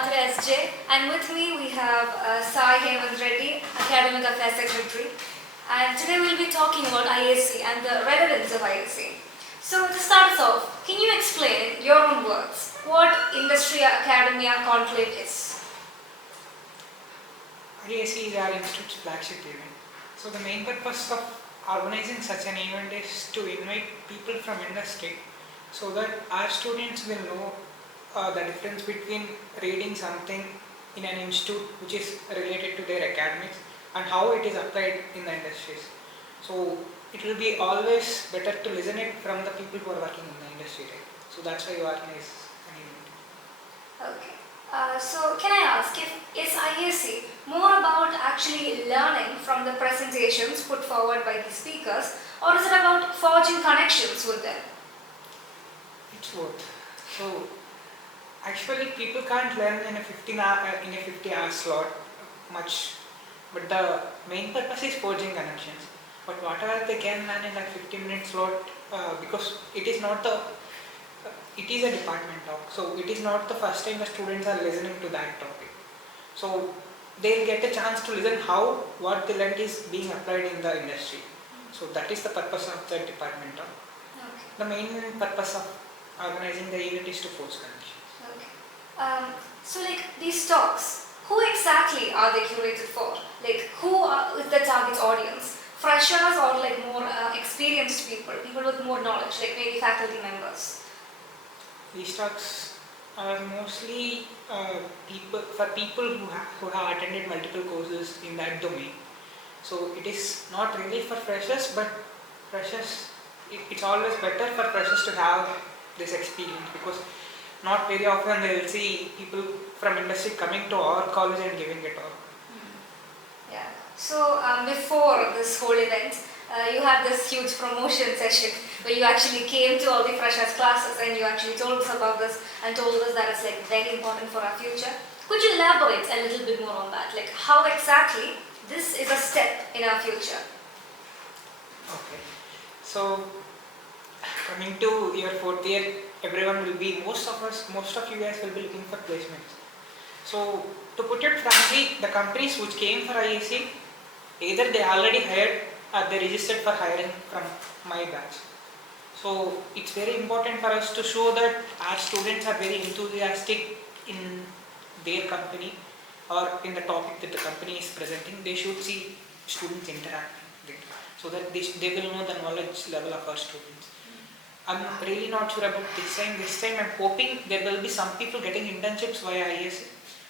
Athira SJ, and with me we have Sai Hemanth Reddy, Academic Affairs Secretary. And today we'll be talking about IAC and the relevance of IAC. So to start us off, can you explain in your own words what Industry Academia Conclave is? IAC is our institute's flagship event. So the main purpose of organizing such an event is to invite people from industry so that our students will know the difference between reading something in an institute which is related to their academics and how it is applied in the industries. So it will be always better to listen it from the people who are working in the industry, right? So that's why you organize an event. Okay. So can I ask, is IAC more about actually learning from the presentations put forward by the speakers, or is it about forging connections with them? It's both. So actually people can't learn in a 50-hour slot much, but the main purpose is forging connections. But whatever they can learn in that 15-minute slot, because it is a department talk, so it is not the first time the students are listening to that topic. So they'll get a chance to listen how what they learned is being applied in the industry. So that is the purpose of the department talk. Okay. The main purpose of organizing the event is to forge connections. Okay. So like these talks, who exactly are they curated for? Like who is the target audience? Freshers or like more experienced people with more knowledge, like maybe faculty members? These talks are mostly people who have attended multiple courses in that domain. So it is not really for freshers, but it's always better for freshers to have this experience, because not very often they will see people from industry coming to our college and giving a talk. Yeah. So before this whole event, you had this huge promotion session where you actually came to all the freshers classes and you actually told us about this and told us that it's like very important for our future. Could you elaborate a little bit more on that? Like how exactly this is a step in our future? Okay. So coming to your fourth year, most of you guys will be looking for placements. So to put it frankly, the companies which came for IAC, either they already hired or they registered for hiring from my batch. So it's very important for us to show that our students are very enthusiastic in their company or in the topic that the company is presenting. They should see students interacting with it, so that they will know the knowledge level of our students. I'm really not sure about this time. This time I'm hoping there will be some people getting internships via IAC.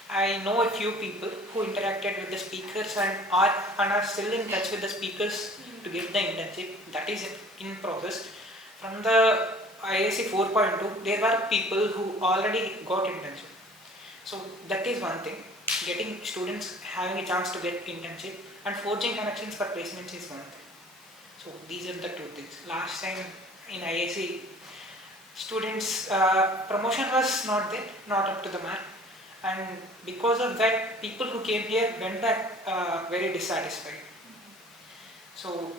I know a few people who interacted with the speakers and are still in touch with the speakers to get the internship. That is in process. From the IAC 4.2, there were people who already got internship. So that is one thing. Getting students having a chance to get internship and forging connections for placements is one thing. So these are the two things. Last time in IAC, students promotion was not there, not up to the mark. And because of that, people who came here went back very dissatisfied. So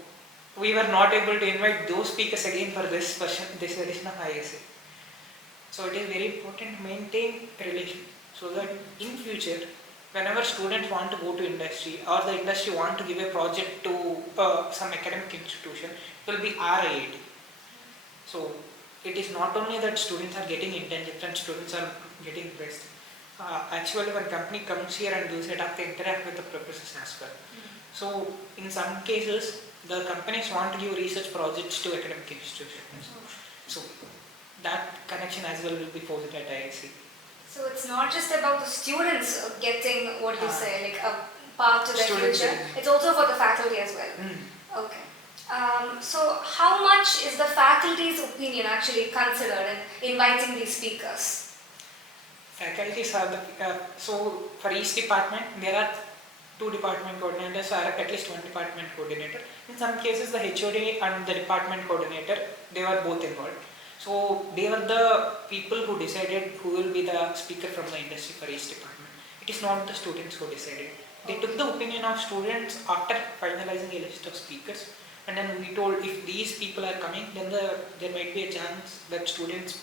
we were not able to invite those speakers again for this edition of IAC. So it is very important to maintain a relation, so that in future, whenever students want to go to industry or the industry want to give a project to some academic institution, it will be our IIT. So it is not only that students are getting internships and students are getting placed. Actually, when company comes here and do set up, they interact with the professors as well. So in some cases, the companies want to give research projects to academic institutions. So that connection as well will be forged at IIC. So it's not just about the students getting what you say, like a path to their future. It's also for the faculty as well. Okay. So how much is the faculty's opinion actually considered in inviting these speakers? Faculties are so for each department there are 2 department coordinators or at least 1 department coordinator. In some cases the HOD and the department coordinator, they were both involved. So they were the people who decided who will be the speaker from the industry for each department. It is not the students who decided. They took the opinion of students after finalizing a list of speakers And then we told if these people are coming, then there might be a chance that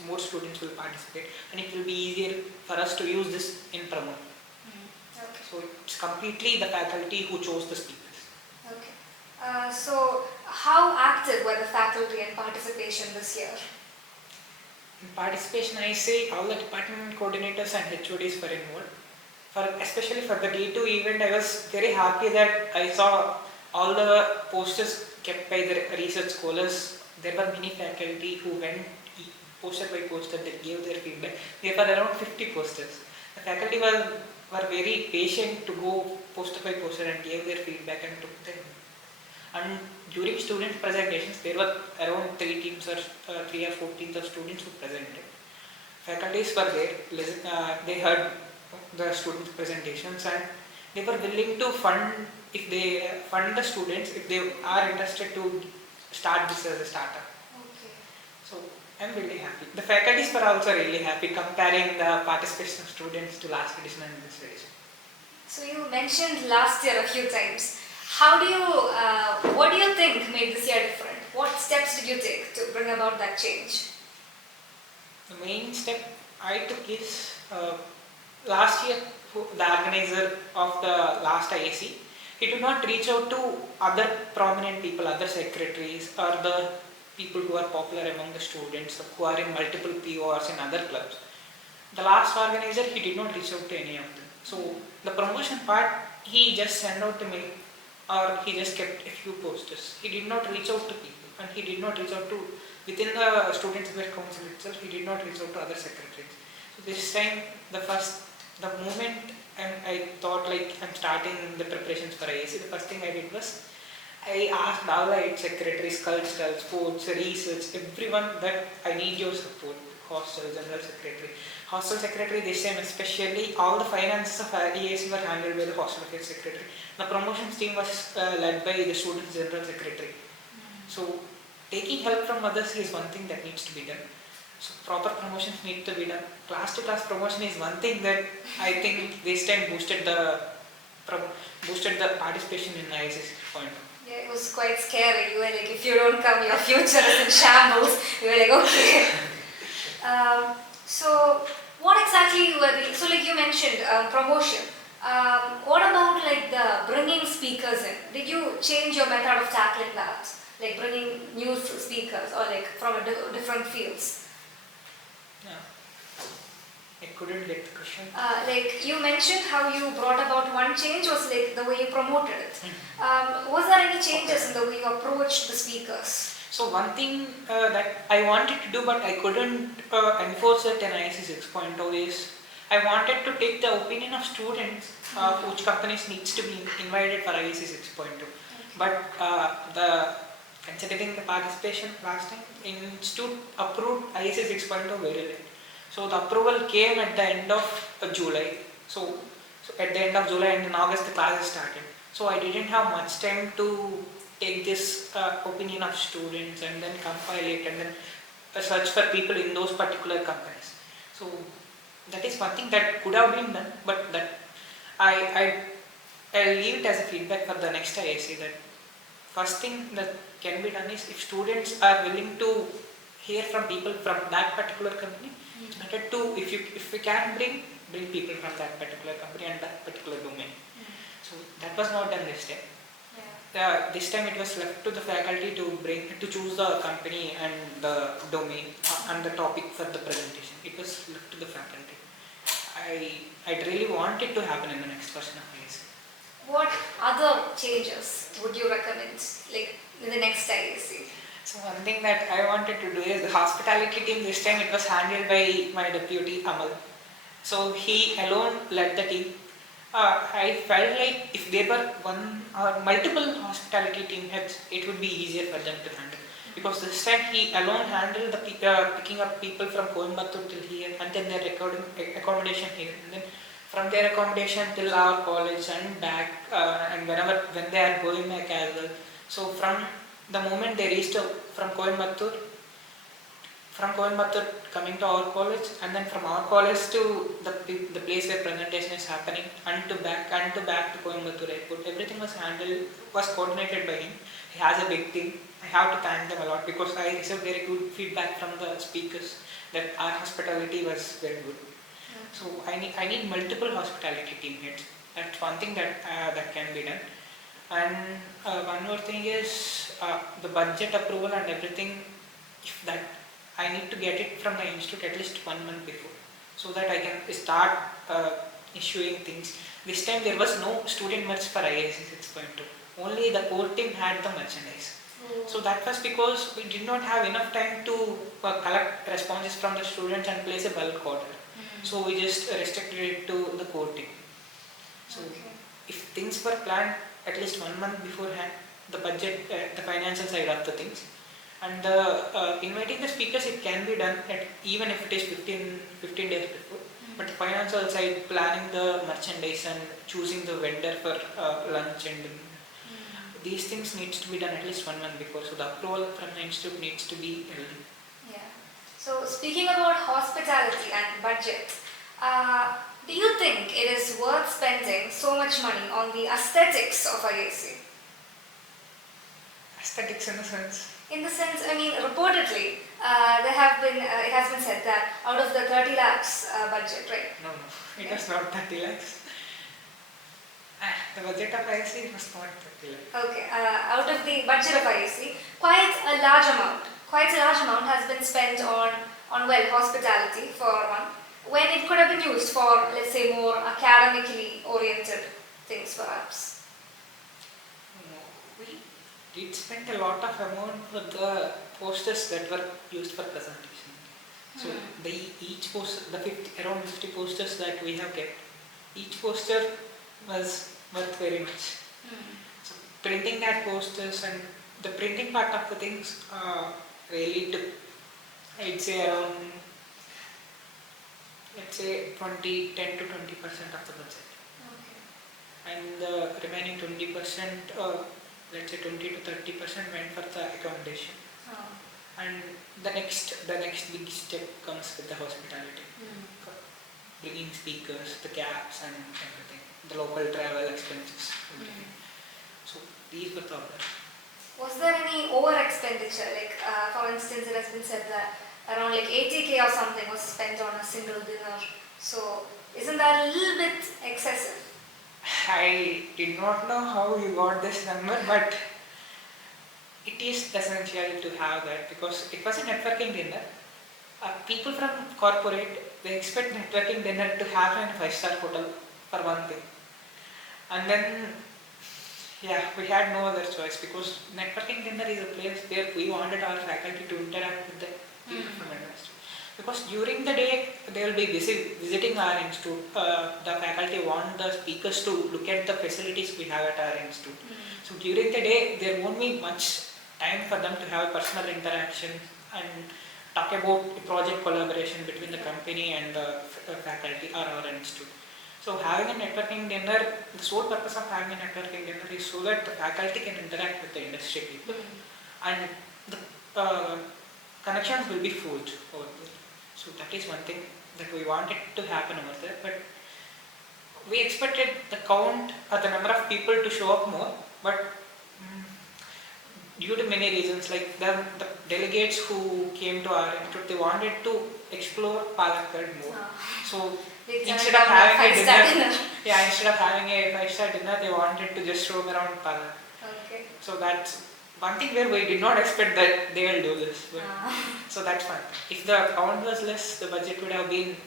more students will participate, and it will be easier for us to use this in promote. Okay. So it's completely the faculty who chose the speakers. Okay. So how active were the faculty in participation this year? In participation, I say all the department coordinators and HODs were involved. Especially for the day 2 event, I was very happy that I saw all the posters kept by the research scholars. There were many faculty who went poster by poster, they gave their feedback. There were around 50 posters. The faculty were very patient to go poster by poster and gave their feedback and took them. And during student presentations, there were around 3 or 4 teams of students who presented. Faculties were there, they heard the students' presentations, and they were willing to fund the students if they are interested to start this as a startup. Okay. So I'm really happy. The faculties were also really happy comparing the participation of students to last edition and this edition. So you mentioned last year a few times. What do you think made this year different? What steps did you take to bring about that change? The main step I took is last year, the organizer of the last IAC, he did not reach out to other prominent people, other secretaries, or the people who are popular among the students, who are in multiple PORs in other clubs. The last organizer, he did not reach out to any of them. So the promotion part, he just sent out a mail, or he just kept a few posters. He did not reach out to people, and he did not reach out to, within the Students' Affairs Council itself, he did not reach out to other secretaries. So this time, the moment I thought like I'm starting the preparations for IAC, the first thing I did was, I asked all the 8 secretaries, cultural, sports, research, everyone that I need your support. Hostel, general secretary. Hostel secretary this time especially, all the finances of IAC were handled by the hostel affairs secretary. The promotions team was led by the students' general secretary. So taking help from others is one thing that needs to be done. So proper promotions need to be done. Class to class promotion is one thing that I think this time boosted the participation in IAC 6.0. Yeah, it was quite scary. You were like, if you don't come, your future is in shambles. You were like, okay. So what exactly so like you mentioned promotion. What about like the bringing speakers in? Did you change your method of tackling that? Like bringing new speakers or like from different fields? Yeah. I couldn't get the question. Like you mentioned how you brought about one change was like the way you promoted it. Was there any changes in the way you approached the speakers? So one thing that I wanted to do but I couldn't enforce it in IAC 6.0 is I wanted to take the opinion of students which companies needs to be invited for IAC 6.2. But considering the participation last time, Institute approved IAC 6.0 very late. So the approval came at the end of July. So at the end of July and in August the classes started. So I didn't have much time to take this opinion of students and then compile it and then search for people in those particular companies. So that is one thing that could have been done, but that I'll leave it as a feedback for the next IAC, that first thing that can be done is if students are willing to hear from people from that particular company, better to if we can bring people from that particular company and that particular domain. So that was not done this time. This time it was left to the faculty to choose the company and the domain and the topic for the presentation. It was left to the faculty. I really want it to happen in the next version of IAC. What other changes would you recommend, like in the next IAC? So one thing that I wanted to do is the hospitality team. This time it was handled by my deputy Amal. So he alone led the team. I felt like if there were one or multiple hospitality team heads, it would be easier for them to handle. Because this time he alone handled the picking up people from Coimbatore till here and then their accommodation here. And then from their accommodation till our college and back and when they are going back as well. So from the moment they reached from Coimbatore coming to our college and then from our college to the place where presentation is happening and to back to Coimbatore airport, everything was coordinated by him. he has a big team. I have to thank them a lot because I received very good feedback from the speakers that our hospitality was very good. So I need multiple hospitality team heads. That's one thing that can be done. And one more thing is the budget approval and everything. If that I need to get it from the institute at least 1 month before, so that I can start issuing things. This time there was no student merch for IAC 6.2. Only the core team had the merchandise. So that was because we did not have enough time to collect responses from the students and place a bulk order. So we just restricted it to the core team. So if things were planned at least 1 month beforehand, the budget, the financial side of the things, and inviting the speakers, it can be done at even if it is 15 days before. But the financial side, planning the merchandise and choosing the vendor for lunch and these things needs to be done at least 1 month before. So the approval from the institute needs to be early. Yeah. So speaking about hospitality and budget, do you think it is worth spending so much money on the aesthetics of IAC? Aesthetics in the sense? In the sense, I mean, reportedly, it has been said that out of the 30 lakhs budget, right? No, it was not 30 lakhs. The budget of IAC was not 30 lakhs. Okay, out of the budget of IAC, quite a large amount has been spent on hospitality for one, when it could have been used for, let's say, more academically oriented things perhaps. We did spend a lot of amount for the posters that were used for presentation. So each poster, around 50 posters that we have kept, each poster was worth very much. So printing that posters and the printing part of the things really took, I'd say around, let's say 10 to 20% of the budget. And the remaining 20%, let's say 20 to 30% went for the accommodation. And the next big step comes with the hospitality. Bringing speakers, the cabs and everything, the local travel expenses. So these were the order. Was there any over expenditure? Like for instance, it has been said that around like 80k or something was spent on a single dinner. So isn't that a little bit excessive? I did not know how you got this number, but it is essential to have that because it was a networking dinner. People from corporate, they expect networking dinner to happen in a 5-star hotel for one thing. And then, we had no other choice because networking dinner is a place where we wanted our faculty to interact with the people from industry. Because during the day, they will be visiting our institute. The faculty want the speakers to look at the facilities we have at our institute. So during the day, there won't be much time for them to have personal interaction and talk about project collaboration between the company and the faculty or our institute. So having a networking dinner, the sole purpose of having a networking dinner is so that the faculty can interact with the industry people and the connections will be forged over there. So that is one thing that we wanted to happen over there, but we expected the count or the number of people to show up more, but due to many reasons, like the delegates who came to our institute, they wanted to explore Palakkad more. So instead of having a dinner, instead of having a 5-star dinner, they wanted to just roam around Palakkad. Okay. So that's one thing where we did not expect that they will do this. But so that's fine. If the count was less, the budget would have been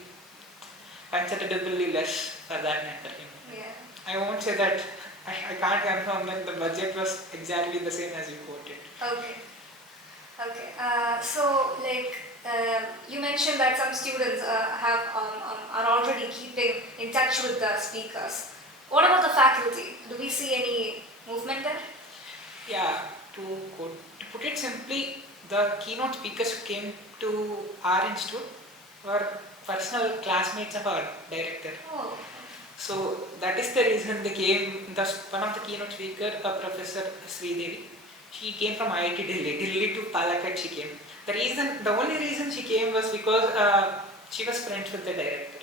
considerably less for that networking. Yeah. I won't say that. I can't confirm that the budget was exactly the same as you quoted. Okay. So, you mentioned that some students are already keeping in touch with the speakers. What about the faculty? Do we see any movement there? Yeah. To put it simply, the keynote speakers who came to our institute were personal classmates of our director. Oh. So that is the reason they came. One of the keynote speakers, Professor Sridevi, she came from IIT Delhi to Palakkad she came. The only reason she came was because she was friends with the director.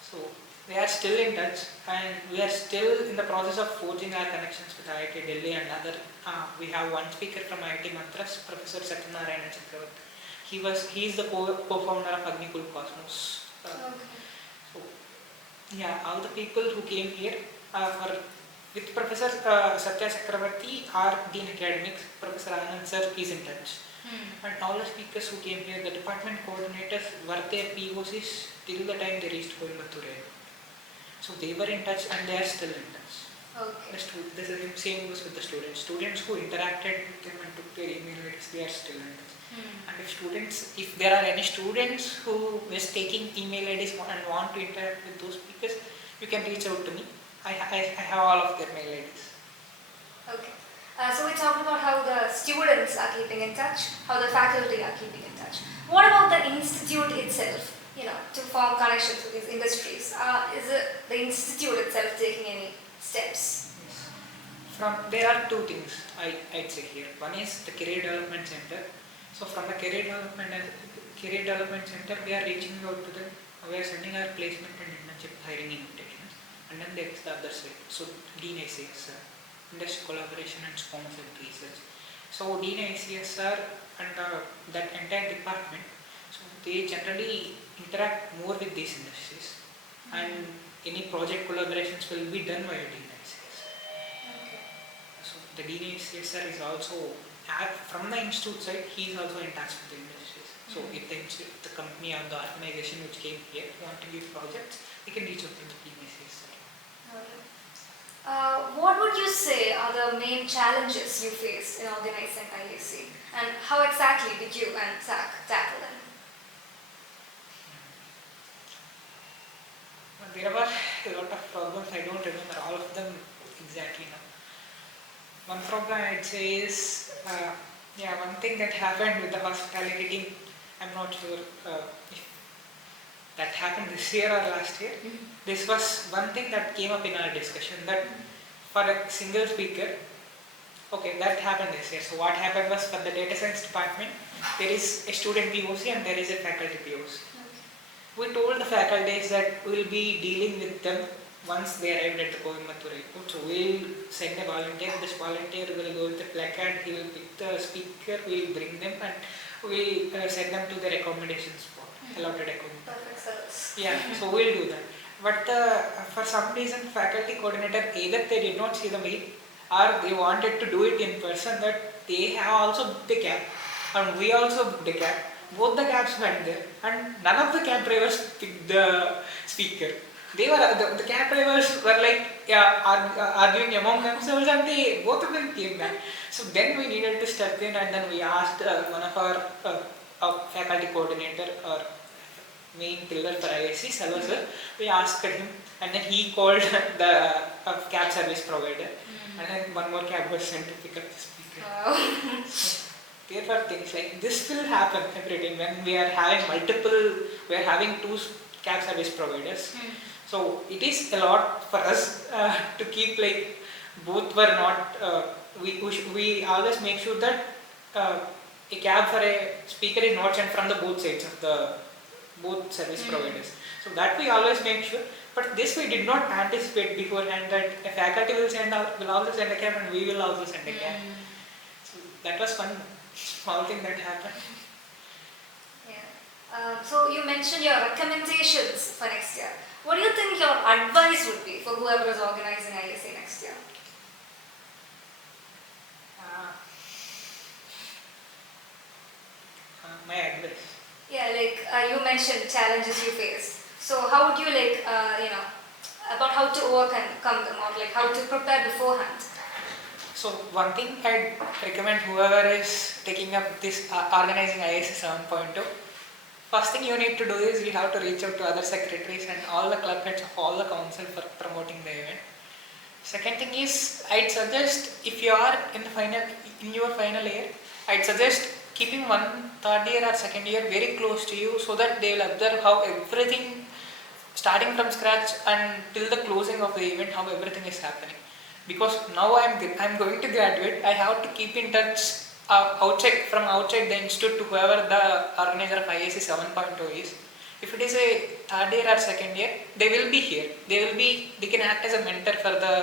So We are still in touch, and we are still in the process of forging our connections with IIT Delhi and other. We have one speaker from IIT Madras, Professor Satyanarayana Chakravarti. He is the co-founder of Agnikul Cosmos. So yeah, all the people who came here with Professor Satya Chakravarti, our Dean Academics, Professor Anand sir, is in touch. And all the speakers who came here, the department coordinators were their POCs till the time they reached Coimbatore. So they were in touch and they are still in touch. Okay. The same goes with the students. Students who interacted with them and took their email address, they are still in touch. And if there are any students who is taking email IDs and want to interact with those speakers, you can reach out to me. I have all of their mail IDs. Okay. So we talked about how the students are keeping in touch, how the faculty are keeping in touch. What about the institute itself? To form connections with these industries. Is the institute itself taking any steps? Yes. There are two things I'd say here. One is the Career Development Center. So from the Career Development Center, we are reaching out to them. We are sending our placement and internship hiring invitations. And then there is the other side. So Dean ICSR, Industry Collaboration and Sponsored Research. So Dean ICSR and that entire department, so they generally interact more with these industries, and any project collaborations will be done by Dean ICSR. Okay. So the Dean ICSR is also, from the institute side, he is also in touch with the industries. So if the company or the organization which came here want to give projects, they can reach out to the Dean ICSR. What would you say are the main challenges you faced in organizing IAC, and how exactly did you and Zach tackle them? There were a lot of problems. I don't remember all of them exactly now. One problem I'd say is, one thing that happened with the hospitality team. I'm not sure if that happened this year or last year. This was one thing that came up in our discussion, that for a single speaker, okay, that happened this year. So what happened was, for the data science department, there is a student POC and there is a faculty POC. We told the faculties that we will be dealing with them once they arrived at the Coimbatore airport. So we will send a volunteer. This volunteer will go with the placard. He will pick the speaker. We will bring them and we will send them to their accommodation spot, allotted accommodation. Perfect service. Yeah, so we will do that. But for some reason, faculty coordinator, either they did not see the mail or they wanted to do it in person, that they have also booked a cab and we also booked a cab. Both the cabs went there and none of the cab drivers picked the speaker. They were the cab drivers were like arguing among themselves, and both of them came back. So then we needed to step in, and then we asked one of our faculty coordinator or main pillar for IAC, Salva sir. We asked him, and then he called the cab service provider, and then one more cab was sent to pick up the speaker. Wow. There were things like this will happen every time when we are having two cab service providers. So it is a lot for us to keep, like, both were not, we always make sure that a cab for a speaker is not sent from the both sides of the both service providers. So that we always make sure, but this we did not anticipate beforehand, that a faculty will also send a cab and we will also send a cab. So that was one small thing that happened. Yeah. So you mentioned your recommendations for next year. What do you think your advice would be for whoever is organizing IAC next year? My advice. Yeah, like you mentioned challenges you faced. So how would you about how to overcome them, or like how to prepare beforehand? So one thing I'd recommend whoever is taking up this organizing IAC 7.2, first thing you need to do is you have to reach out to other secretaries and all the club heads of all the council for promoting the event. Second thing is, I'd suggest, if you are in your final year, I'd suggest keeping one third year or second year very close to you, so that they will observe how everything, starting from scratch and till the closing of the event, how everything is happening. Because now I'm going to graduate, I have to keep in touch outside the institute to whoever the organizer of IAC 7.0 is. If it is a third year or second year, they will be here. They can act as a mentor for the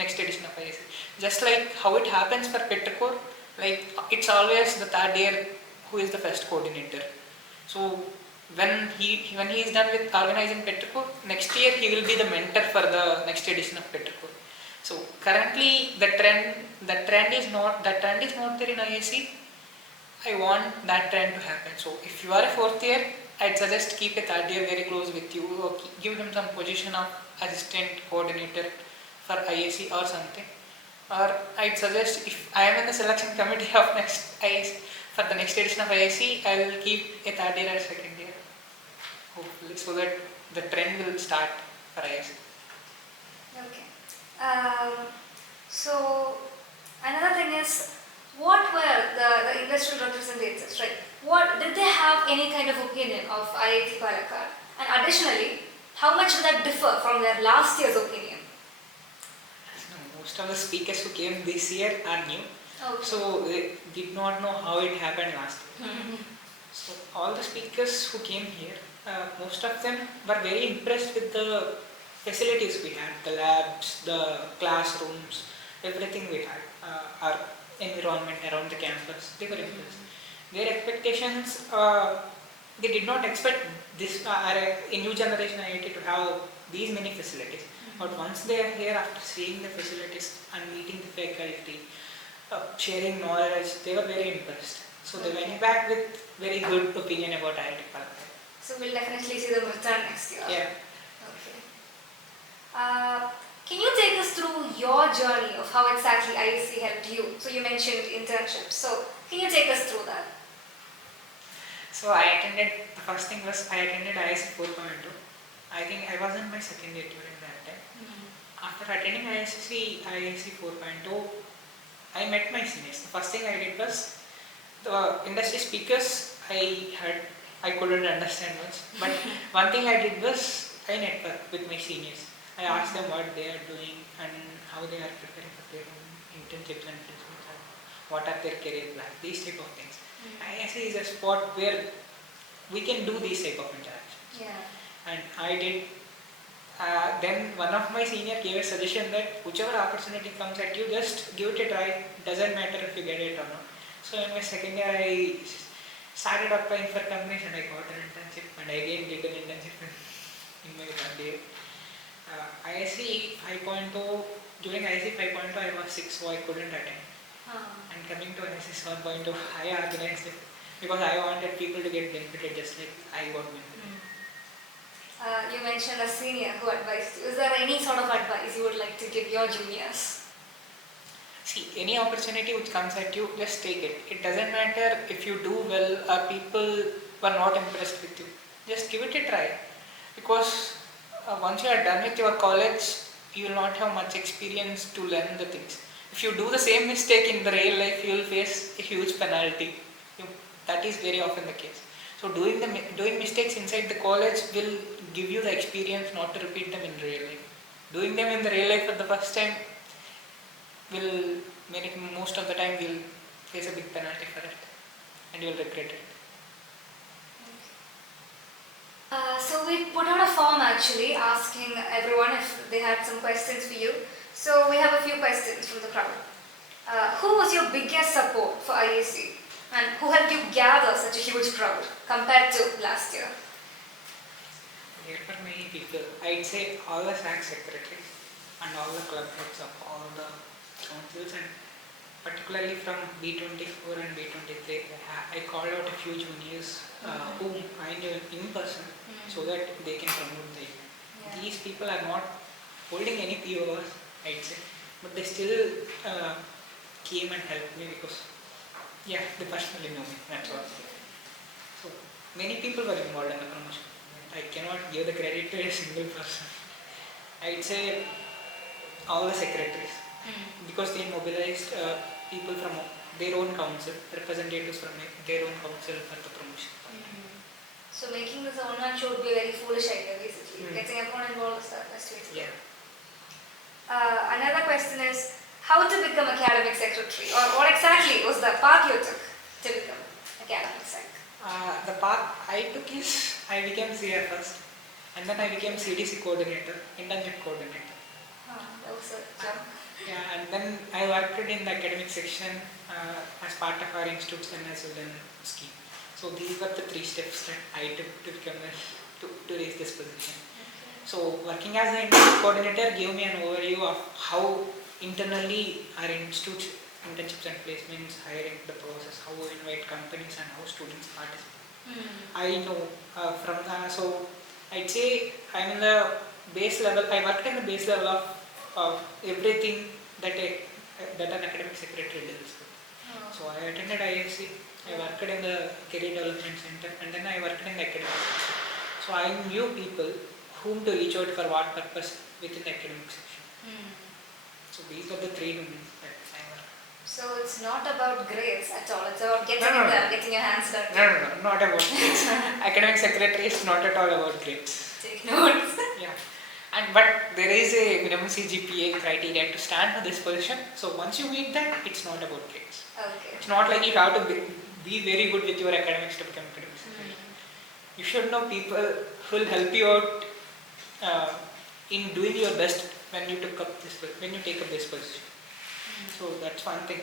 next edition of IAC. Just like how it happens for Petrichor, like it's always the third year who is the first coordinator. So when he is done with organizing Petrichor, next year he will be the mentor for the next edition of Petrichor. So currently the trend is not there in IAC. I want that trend to happen. So if you are a fourth year, I'd suggest keep a third year very close with you, or give him some position of assistant coordinator for IAC or something. Or I'd suggest, if I am in the selection committee of next IAC, for the next edition of IAC, I will keep a third year or second year, hopefully, so that the trend will start for IAC. Okay. So another thing is, what were the industrial representatives, right? What did they have any kind of opinion of IIT Palakkad? And additionally, how much did that differ from their last year's opinion? No, most of the speakers who came this year are new, Okay. so they did not know how it happened last year. So all the speakers who came here, most of them were very impressed with the facilities we had, the labs, the classrooms, everything we had, our environment around the campus. They were impressed. Their expectations, they did not expect this a new generation IIT to have these many facilities. But once they are here, after seeing the facilities and meeting the faculty, sharing knowledge, they were very impressed. So they went back with very good opinion about IIT Palakkad. So we'll definitely see them return next year. Yeah. Okay. Can you take us through your journey of how exactly IAC helped you? So you mentioned internships. So can you take us through that? So the first thing was I attended IAC 4.2. I think I was in my second year during that time. After attending IAC 4.2, I met my seniors. The first thing I did was, the industry speakers I couldn't understand much. But one thing I did was, I networked with my seniors. I asked them what they are doing and how they are preparing for their own internships and placements, and what are their career plans, these type of things. IAC is a spot where we can do these type of interactions. Yeah. And I did. Then one of my senior gave a suggestion that whichever opportunity comes at you, just give it a try. Doesn't matter if you get it or not. So in my second year, I started applying for companies and I got an internship, and I again did an internship in my third year. IIC 5.0, during IIC 5.0 I was sick, so I couldn't attend. And coming to IIC 7.0, I organized it because I wanted people to get benefited just like I got benefited. You mentioned a senior who advised you. Is there any sort of advice you would like to give your juniors? See, any opportunity which comes at you, just take it. It doesn't matter if you do well or people were not impressed with you. Just give it a try. Because once you are done with your college, you will not have much experience to learn the things. If you do the same mistake in the real life, you will face a huge penalty. That is very often the case. So doing mistakes inside the college will give you the experience not to repeat them in real life. Doing them in the real life for the first time will most of the time you'll face a big penalty for it and you'll regret it. So we put out a form actually asking everyone if they had some questions for you. So we have a few questions from the crowd. Who was your biggest support for IAC and who helped you gather such a huge crowd compared to last year? Here for many people, I'd say all the SAC secretaries and all the club heads of all the councils, and particularly from B24 and B23, I called out a few juniors whom I knew in person so that they can promote the event. Yeah. These people are not holding any POs, I'd say, but they still came and helped me because, they personally know me, that's all. So, many people were involved in the promotion. I cannot give the credit to a single person. I'd say all the secretaries, because they mobilized people from their own council, representatives from their own council for the promotion. So making this a one-man show would be a very foolish idea basically. Getting everyone involved is the best way to do it. Another question is, how to become academic secretary, or what exactly was the path you took to become academic sec? The path I took is I became CA first, and then I became CDC coordinator, internship coordinator. That was a jump. Yeah, and then I worked in the academic section as part of our institute's NSLN scheme. So these were the 3 steps that I took to become to reach this position. So working as an internship coordinator gave me an overview of how internally our institute's internships and placements, hiring the process, how we invite companies and how students participate. I know from so I'd say I'm in the base level. I worked in the base level of everything that an academic secretary deals with. So I attended IAC. I worked in the career development center, and then I worked in the academic section. So I knew people whom to reach out for what purpose within the academic section. So these are the 3 domains that I work. So it's not about grades at all. It's about getting getting your hands dirty. No, not about grades. Academic secretary is not at all about grades. Take notes. Yeah. But there is a minimum CGPA criteria to stand for this position. So once you meet that, it's not about grades. Okay. It's not like you have to be very good with your academics to become academic secretary. You should know people who will help you out in doing your best when you take up this position. So that's one thing.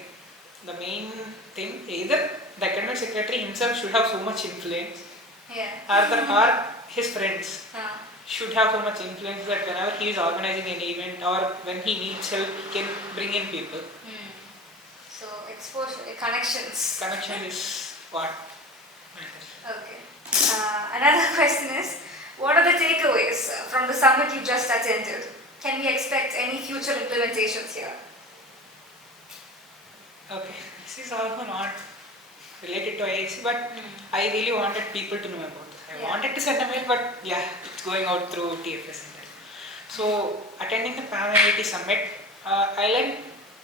The main thing, either the academic secretary himself should have so much influence, or his friends should have so much influence that whenever he is organizing an event or when he needs help, he can bring in people. So exposure, connections. Connection is what matters. Okay. Another question is, what are the takeaways from the summit you just attended? Can we expect any future implementations here? Okay. This is also not related to IAC, but I really wanted people to know about this. I wanted to send a mail, but it's going out through TFS. So attending the PAM IIT summit, I learned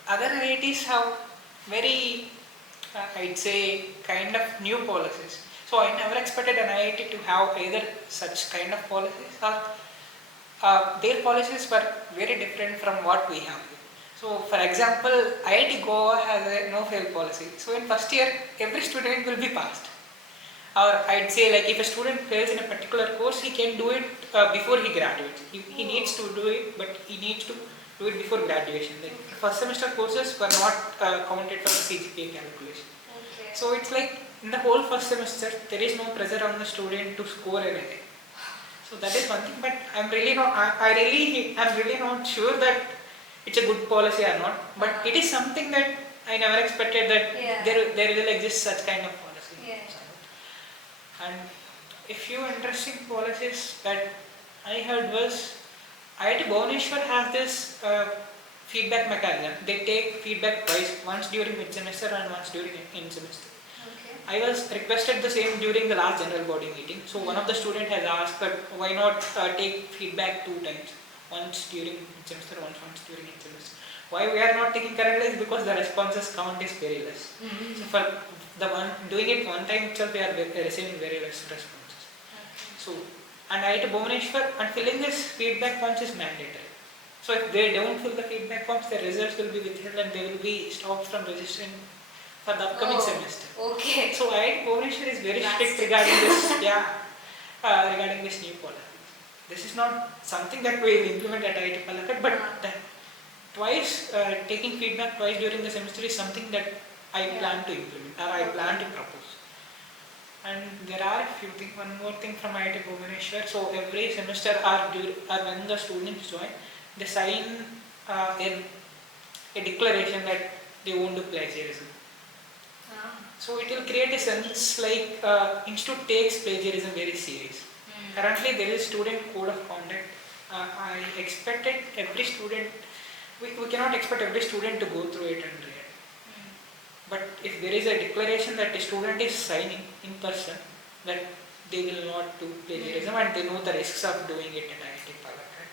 other IITs have very, I'd say, kind of new policies. So I never expected an IIT to have either such kind of policies or their policies were very different from what we have. So for example, IIT Goa has a no-fail policy. So in first year, every student will be passed. Or I'd say like if a student fails in a particular course, he can do it before he graduates. He needs to do it, but he needs to do it before graduation. Like first semester courses were not counted for the CGPA calculation. Okay. So it's like in the whole first semester, there is no pressure on the student to score anything. So that is one thing, but I'm really not sure that it's a good policy or not. But it is something that I never expected that there will exist such kind of policy. Yeah. And a few interesting policies that I heard was IIT Bhubaneswar has this feedback mechanism. They take feedback twice, once during mid-semester and once during end semester. I was requested the same during the last general body meeting. So one of the students has asked that why not take feedback 2 times, once during semester, once during end semester. Why we are not taking currently is because the responses count is very less. So for the one doing it one time itself, we are receiving very less responses. So and IIT Bhubaneswar and filling this feedback forms is mandatory. So if they don't fill the feedback forms, their results will be withheld and they will be stopped from registering for the upcoming semester. Okay. So IIT Bhubaneswar is very strict regarding this. Regarding this new policy. This is not something that we will implement at IIT Palakkad, but taking feedback twice during the semester is something that I plan to implement or I plan to propose. And there are a few things. One more thing from IIT Bhubaneswar. So every semester or when the students join, they sign a declaration that they won't do plagiarism. So it will create a sense like institute takes plagiarism very serious. Currently there is student code of conduct. I expected every student, we cannot expect every student to go through it and read. But if there is a declaration that the student is signing in person that they will not do plagiarism and they know the risks of doing it at IIT Palakkad,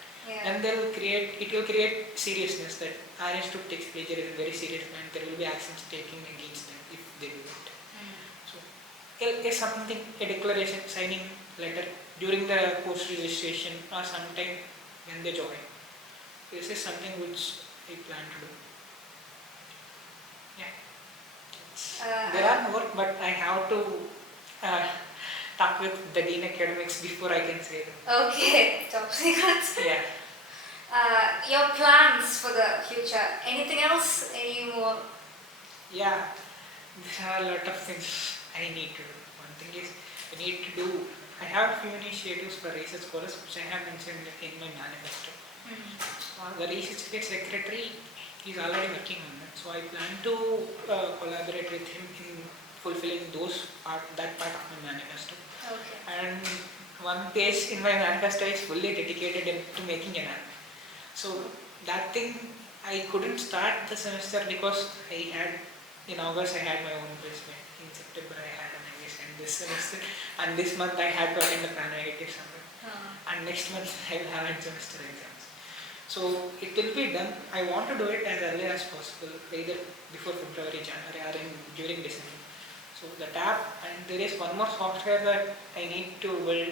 then it will create seriousness that our institute takes plagiarism very seriously and there will be actions taken against them if they do it. So a declaration, signing letter during the course registration or sometime when they join. This is something which I plan to do. There are more, but I have to talk with the Dean Academics before I can say them. Okay, top secrets. Yeah. Your plans for the future? Anything else? Any more? Yeah, there are a lot of things I need to do. One thing is, I have a few initiatives for research scholars which I have mentioned in my manifesto. The research secretary is already working on that, so I plan to collaborate with him in fulfilling that part of my manifesto. Okay. And one page in my manifesto is fully dedicated to making an app. So that thing I couldn't start the semester because in August I had my own placement. In September I had an IAC, and this semester and this month I had to attend the IIT somewhere. And next month I will have semester exams. So it will be done. I want to do it as early as possible, either before February, January, or during December. So the app, and there is one more software that I need to build,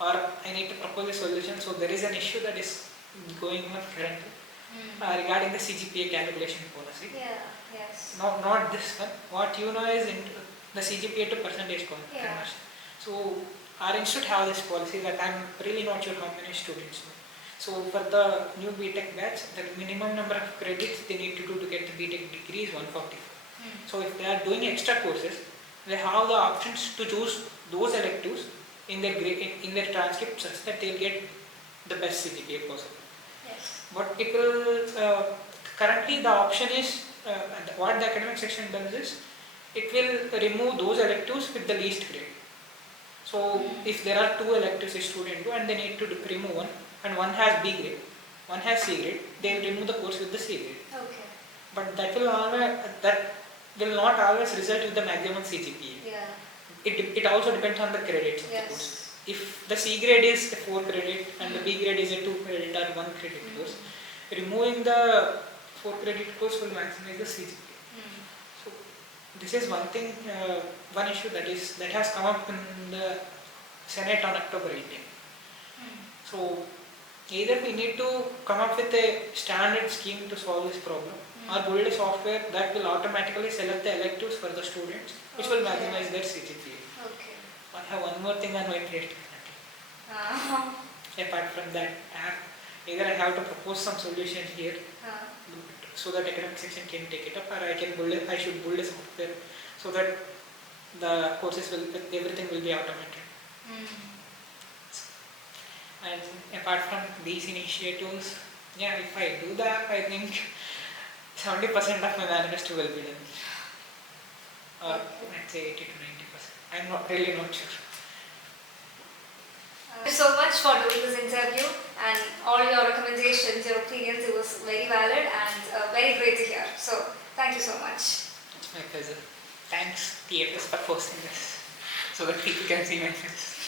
or I need to propose a solution. So there is an issue that is going on currently regarding the CGPA calculation policy. Yeah, yes. Not this one. What you know is the CGPA to percentage conversion. So our institute have this policy that I'm really not sure how many students know. So for the new BTech batch, the minimum number of credits they need to do to get the BTech degree is 144. So if they are doing extra courses, they have the options to choose those electives in their transcript such that they'll get the best CGPA possible. Yes. But it will currently the option is what the academic section does is it will remove those electives with the least grade. So if there are two electives a student do and they need to remove one, and one has B grade, one has C grade, they will remove the course with the C grade. Okay. But that will not always result with the maximum CGPA. Yeah. It also depends on the credits of the course. If the C grade is a 4 credit and the B grade is a 2 credit or 1 credit course, removing the 4 credit course will maximize the CGPA. So this is one thing, one issue that has come up in the Senate on October 18. So either we need to come up with a standard scheme to solve this problem, or build a software that will automatically select the electives for the students, which will maximize their CGPA. Okay. I have one more thing on my plate. Apart from that app, either I have to propose some solution here so that academic section can take it up, or I should build a software so that the everything will be automated. And apart from these initiatives, if I do that, I think 70% of my manifesto will be done. Or let's say 80 to 90%. I'm not sure. Thank you so much for doing this interview, and all your recommendations, your opinions, it was very valid and very great to hear. So thank you so much. It's my pleasure. Thanks TFS for posting this so that people can see my face.